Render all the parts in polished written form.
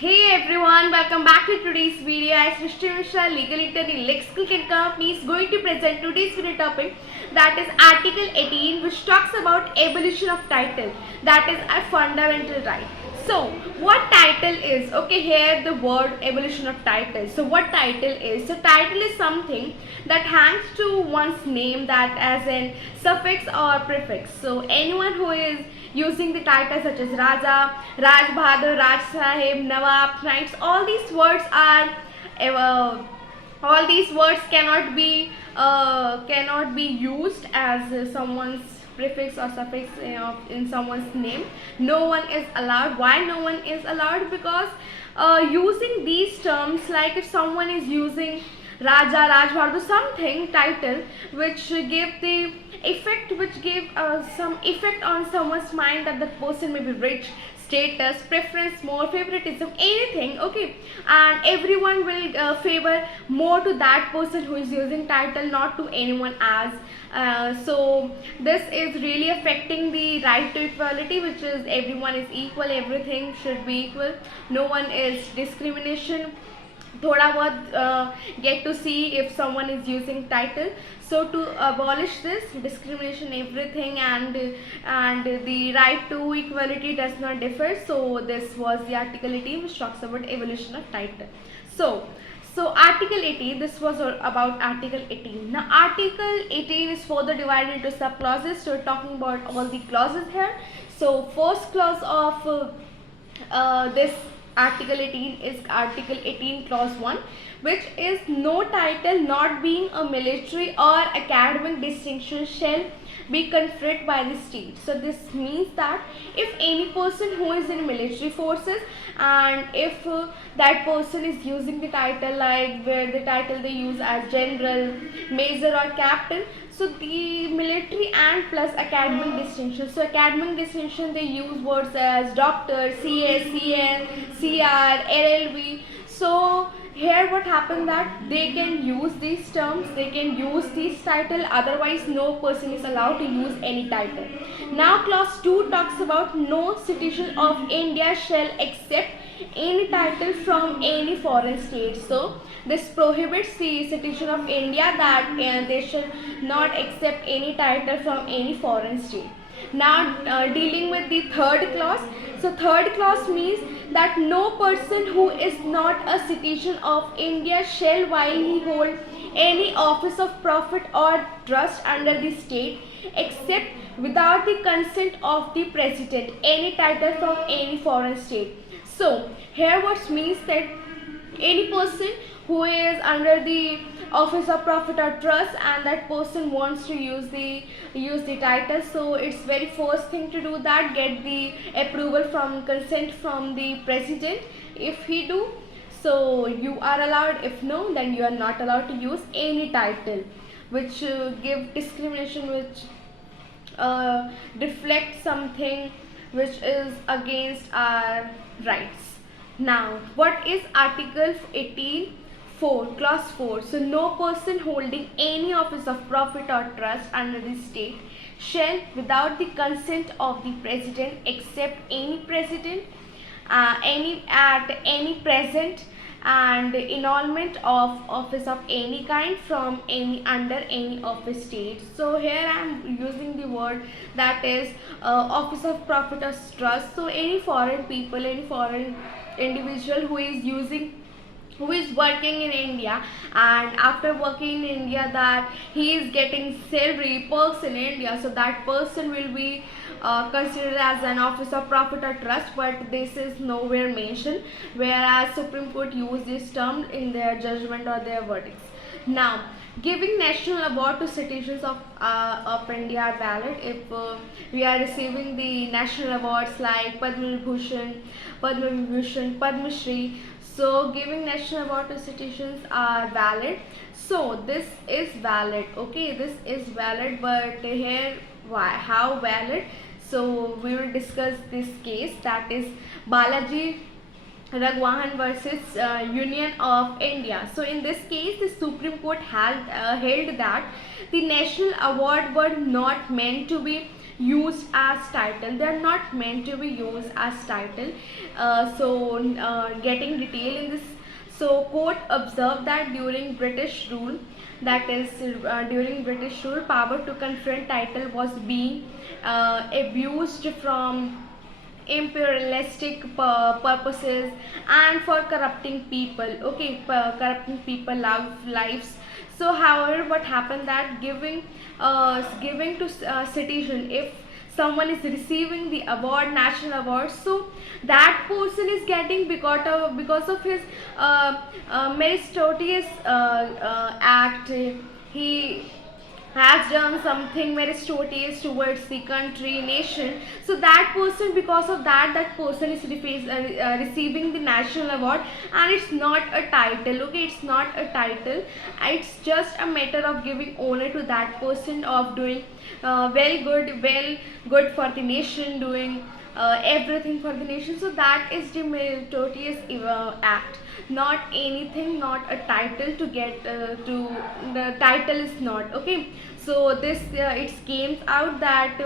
Hey everyone, welcome back to today's video. I, Srishti Mishra, Legal Attorney, Lex Cricket Company, is going to present today's video topic, that is Article 18, which talks about abolition of title, that is a fundamental right. So, what title is? Okay, here the word abolition of title. So, what title is? So, title is something that hangs to one's name, that as in suffix or prefix. So, anyone who is using the titles such as Raja, Raj Bahadur, Raj Sahib, Nawab, Knights, all these words are all these words cannot be used as someone's prefix or suffix in someone's name. No one is allowed. Why no one is allowed? Because using these terms, like if someone is using Raja, Raj Bahadur, something title which give the effect, which give some effect on someone's mind, that the person may be rich, status, preference, more favoritism, anything, okay, and everyone will favor more to that person who is using title, not to anyone else. So this is really affecting the right to equality, which is everyone is equal, everything should be equal, no one is discrimination. थोड़ा बहुत get to see if someone is using title. So to abolish this discrimination, everything, and the right to equality does not differ. So this was the Article 18, which talks about abolition of title. So Article 18, this was about Article 18. Now Article 18 is further divided into sub clauses. So we're talking about all the clauses here. So first clause of this Article 18 is Article 18 Clause 1, which is no title not being a military or academic distinction shall be conferred by the state. So this means that if any person who is in military forces, and if that person is using the title, like where the title they use as general, major or captain, so the military and plus academic distinction. So academic distinction, they use words as doctor, CS, CN, CR, LLB. So here what happened, that they can use these terms, they can use this title, otherwise no person is allowed to use any title. Now clause 2 talks about no citizen of India shall accept any title from any foreign state. So this prohibits the citizen of India that they should not accept any title from any foreign state. Now dealing with the third clause. So third clause means that no person who is not a citizen of India shall, while he hold any office of profit or trust under the state, accept without the consent of the president any title from any foreign state. So here what means that any person who is under the office of profit or trust, and that person wants to use the title, so it's very first thing to do that, get the approval from consent from the president. If he do, so you are allowed. If no, then you are not allowed to use any title which give discrimination, which reflect something which is against our rights. Now what is Article 18 4, clause 4. So no person holding any office of profit or trust under the state shall, without the consent of the president, accept any president, any present and annulment of office of any kind from any under any office state. So here I am using the word that is office of profit or trust. So any foreign people, any foreign individual who is working in India, and after working in India that he is getting salary, perks in India, so that person will be considered as an office of profit or trust, but this is nowhere mentioned, whereas Supreme Court used this term in their judgment or their verdicts. Now giving national award to citizens of India are valid if we are receiving the national awards like Padma Vibhushan, Padma Shri. So giving national award to citizens are valid. So this is valid. Okay, this is valid, but here why? How valid? So we will discuss this case, that is Balaji Raghavan versus Union of India. So in this case, the Supreme Court held that the national award were not meant to be used as title. They are not meant to be used as title. Getting detail in this. So court observed that during British rule, that is during British rule, power to confront title was being abused from imperialistic purposes and for corrupting people. Okay, corrupting people lives. So however, what happened that giving to citizen, if someone is receiving the award, national award, so that person is getting because of his meritorious act. He has done something meritorious towards the country, nation. So that person, because of that, that person is receiving the national award, and it's not a title. Okay, it's not a title. It's just a matter of giving honor to that person of doing well good for the nation, doing everything for the nation. So that is the meritorious act, not anything, not a title to get to the title is not okay. So this it came out that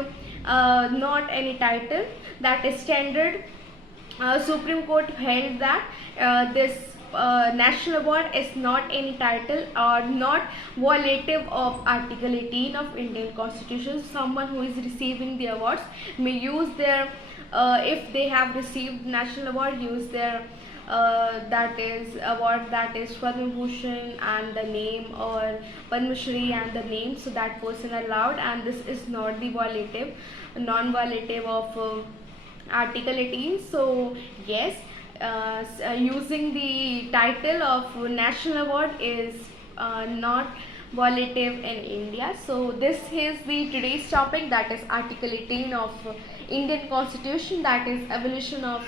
not any title, that is standard. Supreme Court held that this national award is not any title or not violative of Article 18 of Indian Constitution. Someone who is receiving the awards may use their if they have received national award, use their that is award, that is Padma Bhushan and the name, or Padma Shri and the name. So that person allowed, and this is not the non-violative of Article 18. So yes, using the title of national award is not violative in India. So this is the today's topic, that is Article 18 of Indian Constitution, that is evolution of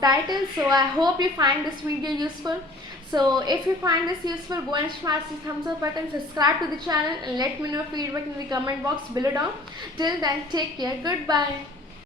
title. So I hope you find this video useful. So if you find this useful, go and smash the thumbs up button, subscribe to the channel, and let me know feedback in the comment box below down. Till then, take care, goodbye.